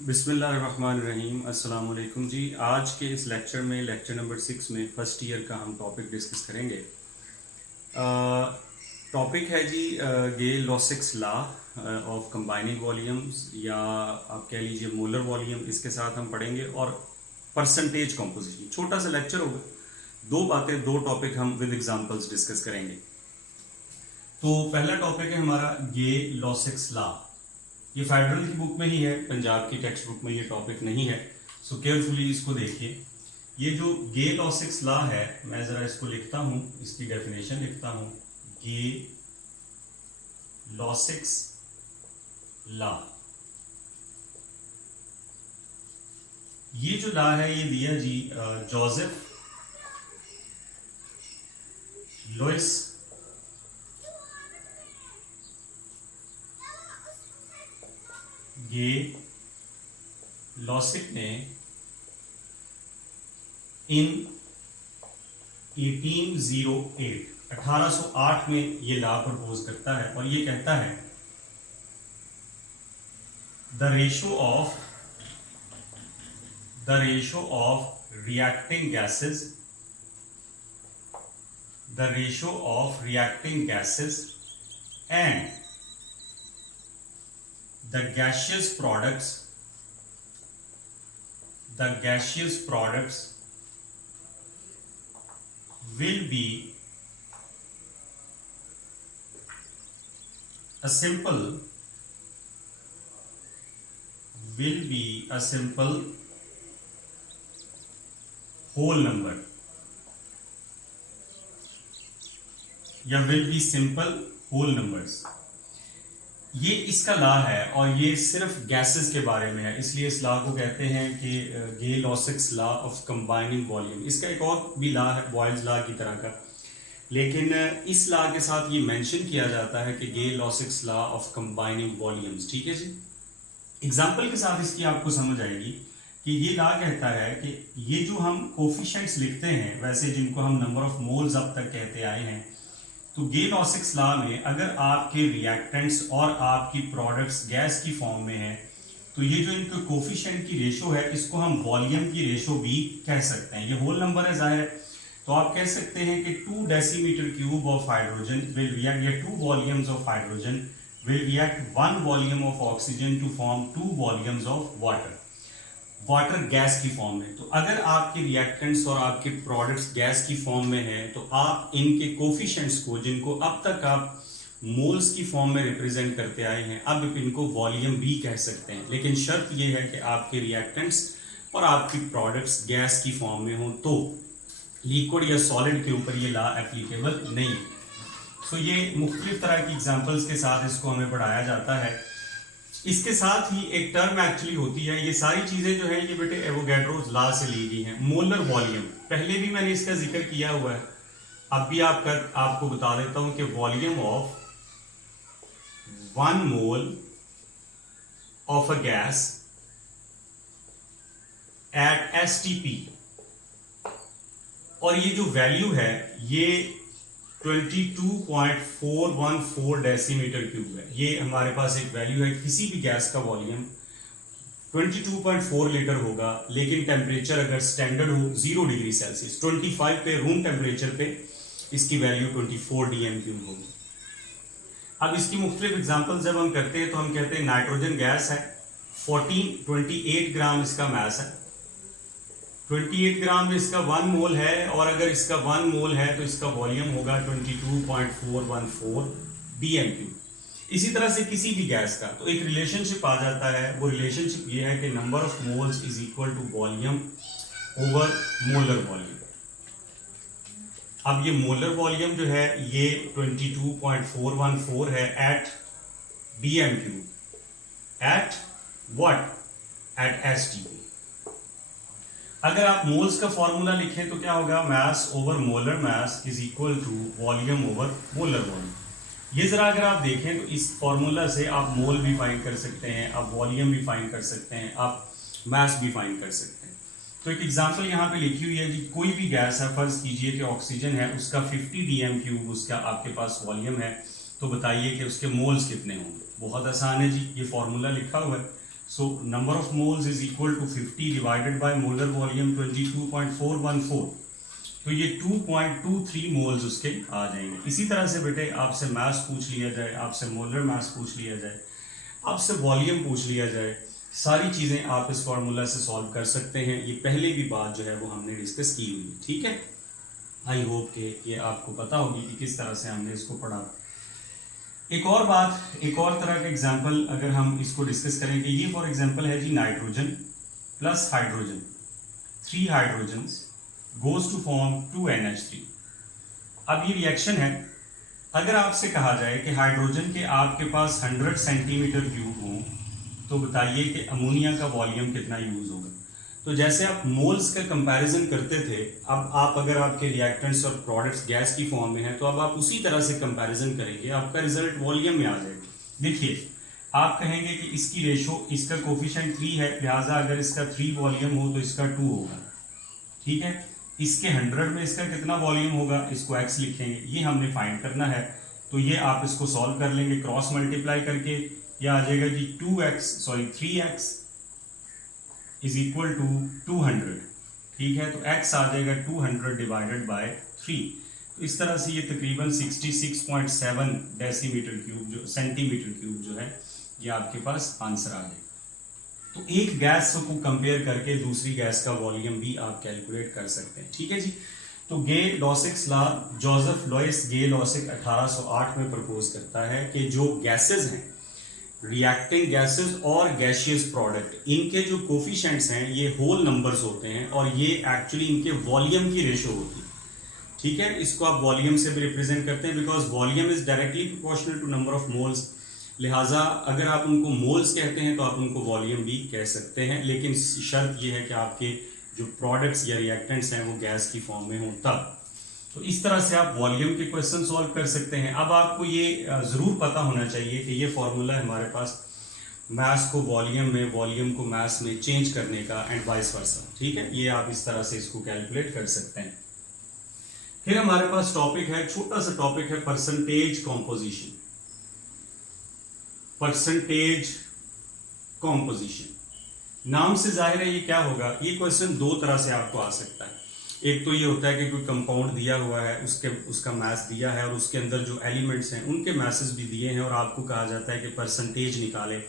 बिस्मिल्लाहिर्रहमानिर्रहीम। अस्सलाम वालेकुम जी। आज के इस लेक्चर में लेक्चर नंबर 6 में फ़र्स्ट ईयर का हम टॉपिक डिस्कस करेंगे। टॉपिक है जी गे लॉसिक्स लॉ ऑफ कंबाइनिंग वॉल्यूम्स, या आप कह लीजिए मोलर वॉल्यूम। इसके साथ हम पढ़ेंगे और परसेंटेज कॉम्पोजिशन। छोटा सा लेक्चर होगा, दो बातें, दो टॉपिक हम विद एग्जांपल्स डिस्कस करेंगे। तो पहला टॉपिक है हमारा गे लॉसिक्स लॉ। ये फेडरल की बुक में ही है, पंजाब की टेक्स्ट बुक में ये टॉपिक नहीं है, सो केयरफुली इसको देखिए। ये जो गे लॉसिक्स लॉ है, मैं जरा इसको लिखता हूं, इसकी डेफिनेशन लिखता हूं। गे लॉसिक्स लॉ, ये जो लॉ है ये दिया जी जोसेफ लुइस गे लॉसिक ने इन 1808 में ये लॉ प्रपोज करता है और ये कहता है the ratio of reacting gases and the gaseous products will be a simple whole number, या will be simple whole numbers। ये इसका लॉ है और ये सिर्फ गैसेस के बारे में है, इसलिए इस लॉ को कहते हैं कि गे लॉसिक्स लॉ ऑफ कंबाइनिंग वॉल्यूम। इसका एक और भी लॉ है बॉयल्स लॉ की तरह का, लेकिन इस लॉ के साथ ये मेंशन किया जाता है कि गे लॉसिक्स लॉ ऑफ कंबाइनिंग वॉल्यूम्स। ठीक है जी। एग्जाम्पल के साथ इसकी आपको समझ आएगी कि ये लॉ कहता है कि ये जो हम कोफिशिएंट्स लिखते हैं, वैसे जिनको हम नंबर ऑफ मोल्स अब तक कहते आए हैं, तो गे लॉसिक्स लॉ में अगर आपके रिएक्टेंट्स और आपकी प्रोडक्ट्स गैस की फॉर्म में है, तो ये जो इनके कोफिशिएंट की रेशो है, इसको हम वॉल्यूम की रेशो भी कह सकते हैं। ये होल नंबर है जाहिर है, तो आप कह सकते हैं कि 2 decimetre cube of hydrogen will react, या 2 volumes of hydrogen will react 1 volume of oxygen to form 2 volumes of water gas की फॉर्म में। तो अगर आपके रिएक्टेंट्स और आपके प्रोडक्ट्स गैस की फॉर्म में है, तो आप इनके कोफिशिएंट्स को, जिनको अब तक आप मोल्स की फॉर्म में रिप्रेजेंट करते आए हैं, अब इनको वॉल्यूम भी कह सकते हैं। लेकिन शर्त यह है कि आपके रिएक्टेंट्स और आपकी प्रोडक्ट्स गैस की फॉर्म में हो, तो लिक्विड या सॉलिड के ऊपर ये लॉ एप्लीकेबल नहीं है। सो ये मुख्तलिफ तरह की एग्जाम्पल्स के साथ इसको हमें पढ़ाया जाता है। इसके साथ ही एक टर्म एक्चुअली होती है, ये सारी चीजें जो है ये बेटे एवोगैड्रोस लॉ से ली गई हैं। मोलर वॉल्यूम, पहले भी मैंने इसका जिक्र किया हुआ है, अब भी आपको बता देता हूं कि volume of 1 mole of a gas at STP, और ये जो वैल्यू है ये 22.414 डेसीमीटर क्यूब है। ये हमारे पास एक वैल्यू है। किसी भी गैस का वॉल्यूम 22.4 लीटर होगा, लेकिन टेम्परेचर अगर स्टैंडर्ड हो 0 डिग्री सेल्सियस, 25 पे रूम टेम्परेचर पे इसकी वैल्यू 24 dm क्यूब होगी। अब इसकी मुख्तलिफ एग्जाम्पल जब हम करते हैं, तो हम कहते हैं नाइट्रोजन गैस है, 28 ग्राम इसका मास है, 28 ग्राम में इसका 1 मोल है, और अगर इसका 1 मोल है तो इसका वॉल्यूम होगा 22.414 dm क्यूब। इसी तरह से किसी भी गैस का तो एक रिलेशनशिप आ जाता है। वो रिलेशनशिप ये है कि number of moles is equal to volume over molar volume. अब ये मोलर वॉल्यूम जो है ये 22.414 है at dm cube, at what, at STP। अगर आप मोल्स का फॉर्मूला लिखें तो क्या होगा, mass over molar mass is equal to volume over molar volume. ये जरा अगर आप देखें तो इस फॉर्मूला से आप मोल भी फाइंड कर सकते हैं, आप वॉल्यूम भी फाइंड कर सकते हैं, आप मास भी फाइंड कर सकते हैं। तो एक एग्जांपल यहाँ पे लिखी हुई है जी, कोई भी गैस है, फर्ज कीजिए कि ऑक्सीजन है, उसका 50 dm क्यूब उसका आपके पास वॉल्यूम है, तो बताइए कि उसके मोल्स कितने होंगे। बहुत आसान है जी, ये फॉर्मूला लिखा हुआ है। So number of moles is equal to 50 divided by molar volume 22.414. तो ये 2.23 मोल्स उसके आ जाएंगे। इसी तरह से बेटे आपसे मास पूछ लिया जाए, आपसे मोलर मास पूछ लिया जाए, आपसे वॉल्यूम पूछ लिया जाए, सारी चीजें आप इस फॉर्मूला से सॉल्व कर सकते हैं। ये पहले भी बात जो है वो हमने डिस्कस की हुई है, ठीक है। आई होप कि ये आपको पता होगी कि किस तरह से हमने इसको पढ़ा। एक और बात, एक और तरह का एग्जाम्पल अगर हम इसको डिस्कस करें कि ये फॉर एग्जाम्पल है जी nitrogen plus hydrogen, 3 hydrogens goes to form 2NH3। अब ये रिएक्शन है। अगर आपसे कहा जाए कि हाइड्रोजन के आपके पास 100 सेंटीमीटर क्यूब हो तो बताइए कि अमोनिया का वॉल्यूम कितना यूज होगा। तो जैसे आप मोल्स का कंपैरिजन करते थे, अब आप अगर आपके रिएक्टेंट्स और प्रोडक्ट्स गैस की फॉर्म में है तो अब आप उसी तरह से कंपैरिजन करेंगे, आपका रिजल्ट वॉल्यूम में आ जाएगा। देखिए आप कहेंगे कि इसकी रेशो, इसका कोफिशिएंट 3 है, लिहाजा अगर इसका 3 वॉल्यूम हो तो इसका 2 होगा, ठीक है। इसके 100 में इसका कितना वॉल्यूम होगा, इसको x लिखेंगे, ये हमने फाइंड करना है। तो ये आप इसको सॉल्व कर लेंगे क्रॉस मल्टीप्लाई करके, ये आ जाएगा जी 3x इज इक्वल टू 200, ठीक है। तो x आ जाएगा 200 डिवाइडेड बाय 3। तो इस तरह से ये तकरीबन 66.7 डेसीमीटर क्यूब जो सेंटीमीटर क्यूब जो है ये आपके पास आंसर आ जाएगा। तो एक गैस को कंपेयर करके दूसरी गैस का वॉल्यूम भी आप कैलकुलेट कर सकते हैं, ठीक है जी। तो गे लॉसिक्स लॉ जोसेफ लुइस गे लॉसिक 1808 में प्रपोज करता है कि जो गैसेस हैं, रिएक्टिंग गैसेस और गैसियस प्रोडक्ट, इनके जो कोफिशिएंट्स हैं ये होल नंबर्स होते हैं और ये एक्चुअली इनके वॉल्यूम की रेशो होती है, ठीक है। इसको आप वॉल्यूम से भी रिप्रेजेंट करते हैं because volume is directly proportional to number of moles. लिहाजा अगर आप उनको मोल्स कहते हैं तो आप उनको वॉल्यूम भी कह सकते हैं, लेकिन शर्त यह है कि आपके जो प्रोडक्ट्स या रिएक्टेंट्स हैं वो गैस की फॉर्म में हो तब। तो इस तरह से आप वॉल्यूम के क्वेश्चन सॉल्व कर सकते हैं। अब आपको ये जरूर पता होना चाहिए कि ये फॉर्मूला है हमारे पास मास को वॉल्यूम में, वॉल्यूम को मास में चेंज करने का एंड वाइस वर्सा, ठीक है। ये आप इस तरह से इसको कैलकुलेट कर सकते हैं। फिर हमारे पास टॉपिक है, छोटा सा टॉपिक है परसेंटेज कॉम्पोजिशन। परसेंटेज कॉम्पोजिशन नाम से जाहिर है ये क्या होगा। ये क्वेश्चन दो तरह से आपको आ सकता है। एक तो ये होता है कि कोई कंपाउंड दिया हुआ है, उसका मास दिया है और उसके अंदर जो एलिमेंट्स हैं उनके मासेस भी दिए हैं और आपको कहा जाता है कि परसेंटेज निकालें,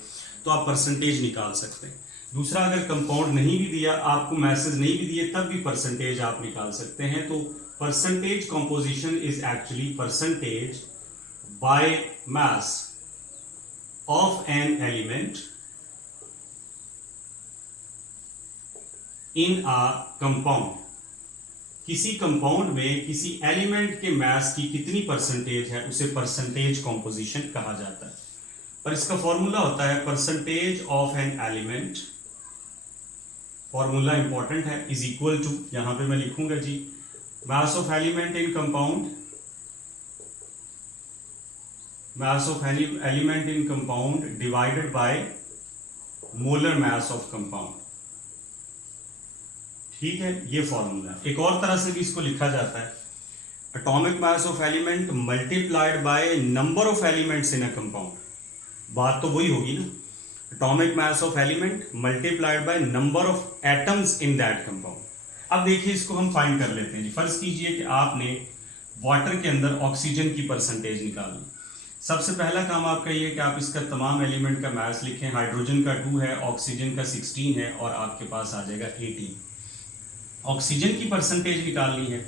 तो आप परसेंटेज निकाल सकते हैं। दूसरा, अगर कंपाउंड नहीं भी दिया, आपको मैसेज नहीं भी दिए, तब भी परसेंटेज आप निकाल सकते हैं। तो percentage composition is actually percentage by mass of an element in a compound। किसी कंपाउंड में किसी एलिमेंट के मास की कितनी परसेंटेज है उसे परसेंटेज कॉम्पोजिशन कहा जाता है। पर इसका फॉर्मूला होता है percentage of N element, formula important है, इज इक्वल टू, यहां पे मैं लिखूंगा जी, mass of element in compound, mass of element in compound divided by molar mass of compound, ठीक है। ये फॉर्मूला। एक और तरह से भी इसको लिखा जाता है atomic mass of element multiplied by number of elements in a compound. बात तो वही होगी ना, atomic mass of element multiplied by number of atoms in that compound. अब देखिए इसको हम फाइंड कर लेते हैं जी। फर्ज कीजिए कि आपने वाटर के अंदर ऑक्सीजन की परसेंटेज निकालनी। सबसे पहला काम आपका ये है कि आप इसका तमाम एलिमेंट का मास लिखें। हाइड्रोजन का 2 है, ऑक्सीजन का 16 है और आपके पास आ जाएगा 18। ऑक्सीजन की परसेंटेज निकालनी है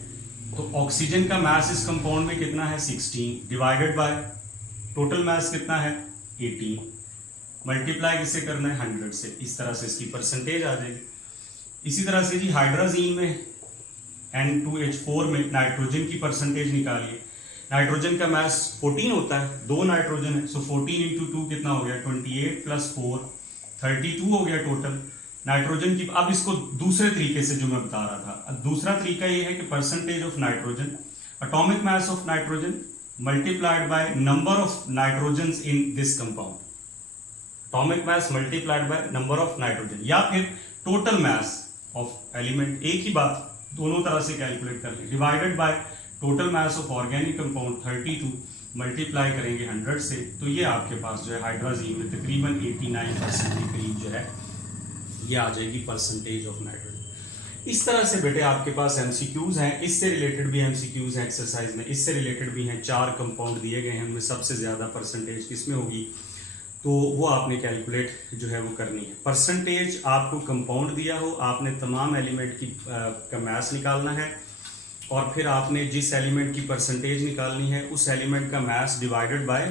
तो ऑक्सीजन का मास इस कंपाउंड में कितना है 16 डिवाइडेड बाय टोटल मास कितना है 18, मल्टीप्लाई किससे करना है 100 से। इस तरह से इसकी परसेंटेज आ जाएगी। इसी तरह से जी हाइड्रोजीन में N2H4 में नाइट्रोजन की परसेंटेज निकालिए। नाइट्रोजन का मास 14 होता है, 2 नाइट्रोजन है, सो 14 इंटू 2 कितना हो गया 28 प्लस 4 32 हो गया टोटल नाइट्रोजन की। अब इसको दूसरे तरीके से जो मैं बता रहा था, दूसरा तरीका ये है कि percentage of nitrogen, atomic mass of nitrogen multiplied by number of nitrogens in this compound, atomic mass multiplied by number of nitrogen, या फिर टोटल मास ऑफ एलिमेंट, एक ही बात दोनों तरह से कैलकुलेट कर ले, divided by total mass of organic compound 32 multiply करेंगे 100 से, तो ये आपके पास जो है हाइड्राजीन में तकरीबन 89% के करीब जो है ये आ जाएगी परसेंटेज ऑफ नाइट्रोजन। इस तरह से बेटे आपके पास एमसीक्यूज हैं, इससे रिलेटेड भी एमसीक्यूज हैं एक्सरसाइज में, इससे रिलेटेड भी हैं। 4 कंपाउंड दिए गए हैं, उनमें सबसे ज्यादा परसेंटेज किसमें होगी, तो वो आपने कैलकुलेट जो है वो करनी है। परसेंटेज आपको कंपाउंड दिया हो, आपने तमाम एलिमेंट की का मास निकालना है, और फिर आपने जिस एलिमेंट की परसेंटेज निकालनी है उस एलिमेंट का mass divided by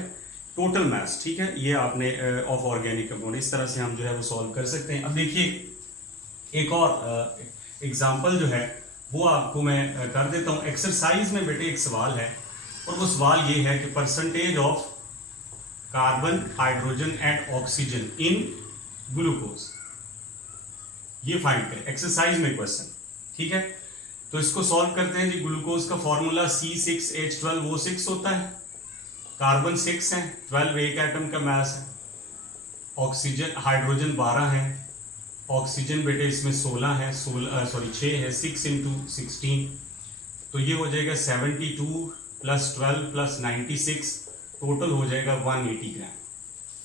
total mass, ठीक है। ये आपने ऑफ ऑर्गेनिक कंपाउंड, इस तरह से हम जो है वो सॉल्व कर सकते हैं। अब देखिए एक और एग्जाम्पल जो है वो आपको मैं कर देता हूं। एक्सरसाइज में बेटे एक सवाल है, और वो सवाल ये है कि percentage of carbon, hydrogen and oxygen in glucose, ये फाइंड करें। एक्सरसाइज में क्वेश्चन, ठीक है। तो इसको सॉल्व करते हैं जी। ग्लूकोज का फॉर्मूला C6H12 वो 6 होता है, कार्बन 6 है, 12 एक एटम का मास है, ऑक्सीजन हाइड्रोजन 12 है, ऑक्सीजन बेटे इसमें 16 है, 6 है, 6 इंटू 16, तो ये हो जाएगा 72 प्लस 12 प्लस 96, टोटल हो जाएगा 180 ग्राम,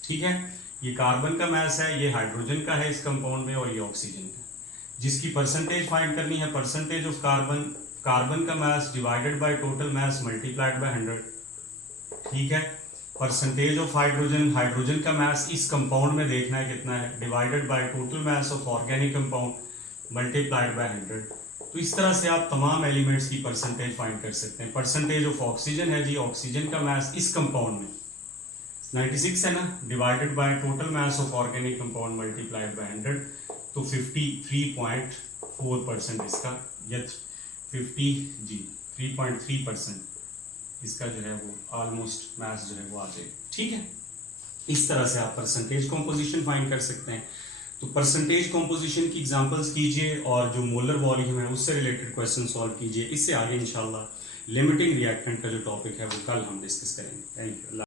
ठीक है। ये कार्बन का मास है, ये हाइड्रोजन का है इस कंपाउंड में, और ये ऑक्सीजन का। जिसकी परसेंटेज फाइंड करनी है, परसेंटेज ऑफ कार्बन, कार्बन का mass divided by total mass multiplied by 100, ठीक है। परसेंटेज ऑफ हाइड्रोजन, हाइड्रोजन का मास इस कंपाउंड में देखना है कितना है, divided by total mass of organic compound multiplied by 100। तो इस तरह से आप तमाम एलिमेंट्स की परसेंटेज फाइंड कर सकते हैं। परसेंटेज ऑफ ऑक्सीजन है जी, ऑक्सीजन का मास इस कंपाउंड में 96 है ना, divided by total mass of organic compound multiplied by 100, तो 53.4% इसका, या 3.3% इसका जो है वो ऑलमोस्ट मास जो है वो आ जाएगा, ठीक है। इस तरह से आप परसेंटेज कॉम्पोजिशन फाइंड कर सकते हैं। तो परसेंटेज कॉम्पोजिशन की एग्जांपल्स कीजिए, और जो मोलर वॉल्यूम है उससे रिलेटेड क्वेश्चन सॉल्व कीजिए। इससे आगे इंशाल्लाह लिमिटिंग रिएक्टेंट का जो टॉपिक है वो कल हम डिस्कस करेंगे। Thank you.